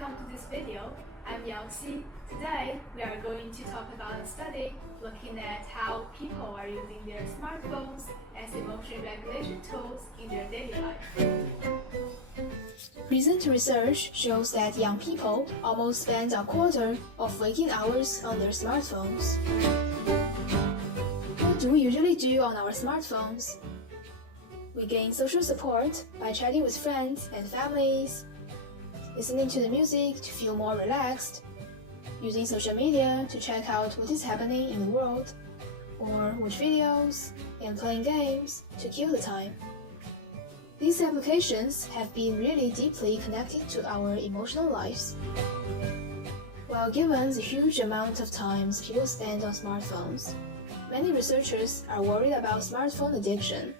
welcome to this video. I'm Yangxi. Today, we are going to talk about a study looking at how people are using their smartphones as emotion regulation tools in their daily life. Recent research shows that young people almost spend a quarter of waking hours on their smartphones. What do we usually do on our smartphones? We gain social support by chatting with friends and families, listening to the music to feel more relaxed, using social media to check out what is happening in the world, or watch videos and playing games to kill the time. These applications have been really deeply connected to our emotional lives. While given the huge amount of time people spend on smartphones, many researchers are worried about smartphone addiction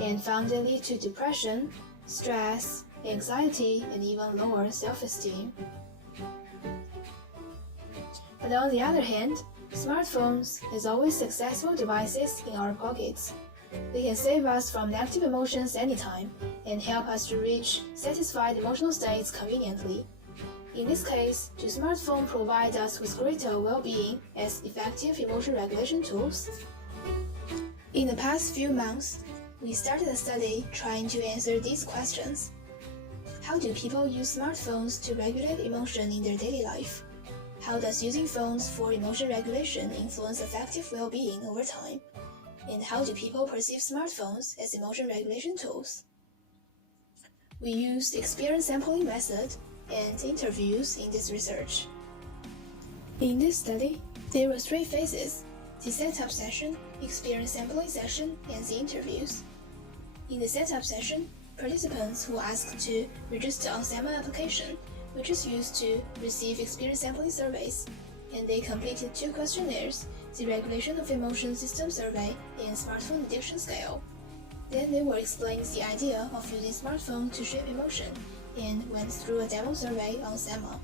and found it lead to depression, stress, anxiety, and even lower self-esteem. But on the other hand, smartphones is always successful devices in our pockets. They can save us from negative emotions anytime and help us to reach satisfied emotional states conveniently. In this case, do smartphones provide us with greater well-being as effective emotion regulation tools? In the past few months, we started a study trying to answer these questions. How do people use smartphones to regulate emotion in their daily life? How does using phones for emotion regulation influence effective well-being over time? And how do people perceive smartphones as emotion regulation tools? We used experience sampling method and interviews in this research. In this study, there were 3 phases: the setup session, experience sampling session, and the interviews. In the setup session, participants were asked to register on SAMA application, which is used to receive experience sampling surveys, and they completed 2 questionnaires, the Regulation of Emotion System Survey and Smartphone Addiction Scale. Then they were explained the idea of using smartphone to shape emotion and went through a demo survey on SAMA.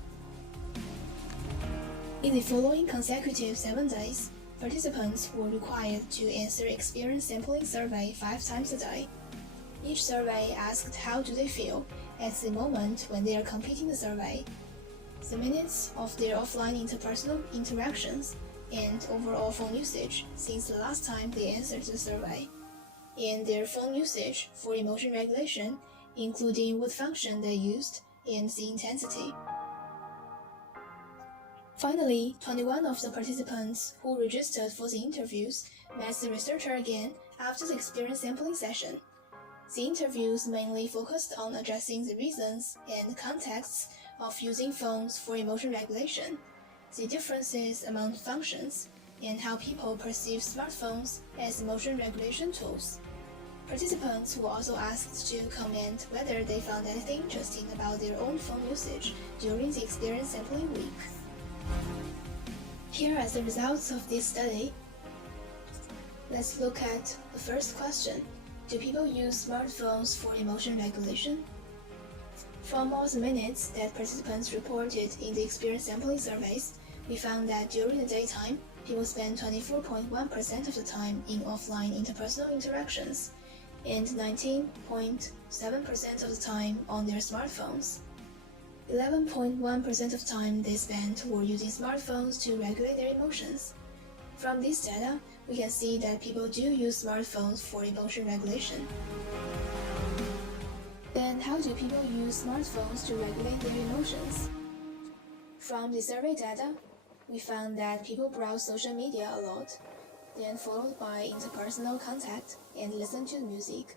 In the following consecutive 7 days, participants were required to answer experience sampling survey 5 times a day. Each survey asked how do they feel at the moment when they are completing the survey, the minutes of their offline interpersonal interactions, and overall phone usage since the last time they answered the survey, and their phone usage for emotion regulation, including what function they used and the intensity. Finally, 21 of the participants who registered for the interviews met the researcher again after the experience sampling session. The interviews mainly focused on addressing the reasons and contexts of using phones for emotion regulation, the differences among functions, and how people perceive smartphones as emotion regulation tools. Participants were also asked to comment whether they found anything interesting about their own phone usage during the experience sampling week. Here are the results of this study. Let's look at the first question. Do people use smartphones for emotion regulation? From all the minutes that participants reported in the experience sampling surveys, we found that during the daytime, people spend 24.1% of the time in offline interpersonal interactions and 19.7% of the time on their smartphones. 11.1% of time they spent were using smartphones to regulate their emotions. From this data, we can see that people do use smartphones for emotion regulation. Then how do people use smartphones to regulate their emotions? From the survey data, we found that people browse social media a lot, then followed by interpersonal contact and listen to music.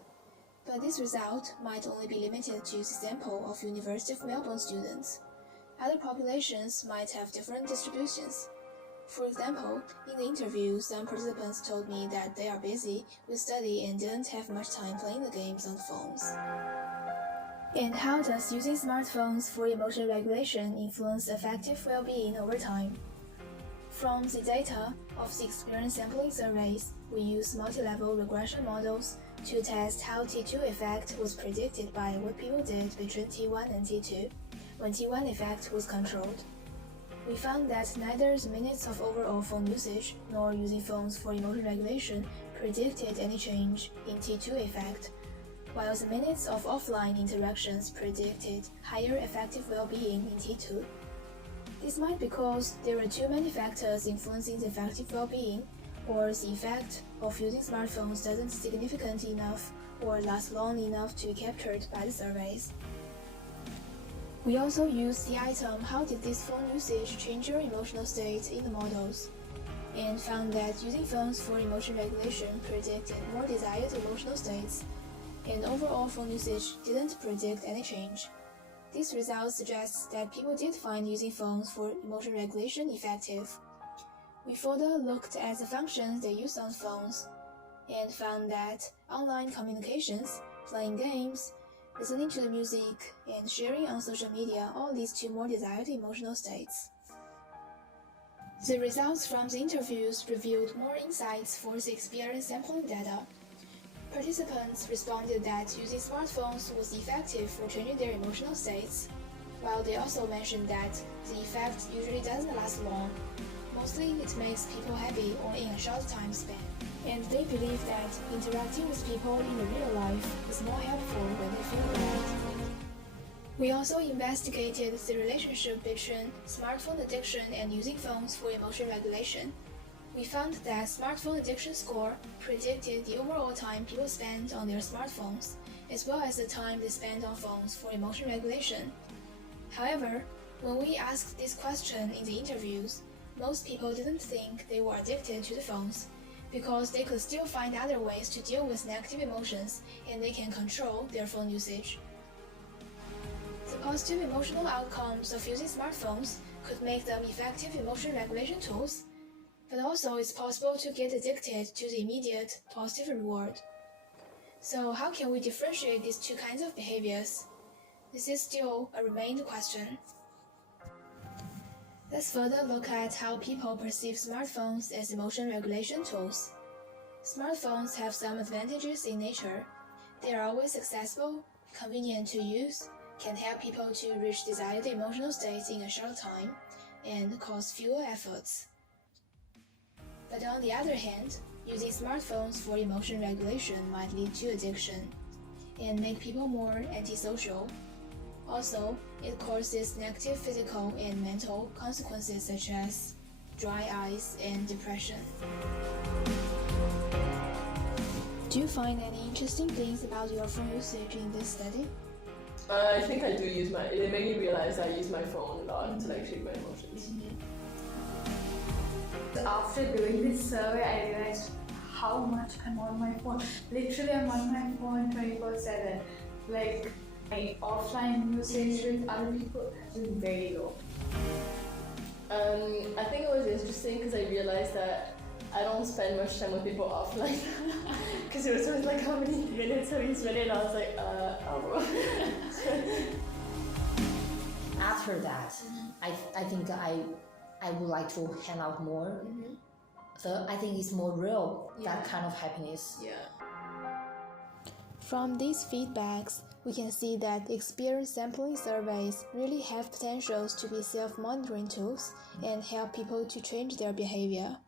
But this result might only be limited to the sample of University of Melbourne students. Other populations might have different distributions. For example, in the interview, some participants told me that they are busy with study and didn't have much time playing the games on phones. And how does using smartphones for emotion regulation influence effective well-being over time? From the data of the experience sampling surveys, we use multi-level regression models to test how T2 effect was predicted by what people did between T1 and T2, when T1 effect was controlled. We found that neither the minutes of overall phone usage nor using phones for emotion regulation predicted any change in T2 effect. while the minutes of offline interactions predicted higher effective well-being in T2. This might be because there are too many factors influencing the effective well-being, or the effect of using smartphones doesn't significant enough or last long enough to be captured by the surveys. We also used the item "How did this phone usage change your emotional state?" in the models, and found that using phones for emotion regulation predicted more desired emotional states, and overall phone usage didn't predict any change. These results suggest that people did find using phones for emotion regulation effective. We further looked at the functions they use on phones, and found that online communications, playing games, listening to the music, and sharing on social media all leads to more desired emotional states. The results from the interviews revealed more insights for the experience sampling data. Participants responded that using smartphones was effective for changing their emotional states, while they also mentioned that the effect usually doesn't last long. Mostly it makes people happy or in a short time span, and they believe that interacting with people in the real life is more helpful when they feel bad. We also investigated the relationship between smartphone addiction and using phones for emotion regulation. We found that smartphone addiction score predicted the overall time people spend on their smartphones, as well as the time they spend on phones for emotion regulation. However, when we asked this question in the interviews, most people didn't think they were addicted to the phones, because they could still find other ways to deal with negative emotions and they can control their phone usage. The positive emotional outcomes of using smartphones could make them effective emotion regulation tools, but also it's possible to get addicted to the immediate positive reward. So how can we differentiate these two kinds of behaviors? This is still a remained question. Let's further look at how people perceive smartphones as emotion regulation tools. Smartphones have some advantages in nature. They are always accessible, convenient to use, can help people to reach desired emotional states in a short time, and cost fewer efforts. But on the other hand, using smartphones for emotion regulation might lead to addiction and make people more antisocial. Also, it causes negative physical and mental consequences such as dry eyes and depression. Do you find any interesting things about your phone usage in this study? I think I do use it made me realize I use my phone a lot to check my emotions. After doing this survey, I realized how much I'm on my phone. Literally, I'm on my phone 24/7. My offline usage with other people has been very low. I think it was interesting because I realized that I don't spend much time with people offline. Because it was always how many minutes have you spent? And I was like, oh. After that, I think I would like to hang out more. So I think it's more real, that kind of happiness. Yeah. From these feedbacks, we can see that experience sampling surveys really have potentials to be self-monitoring tools and help people to change their behavior.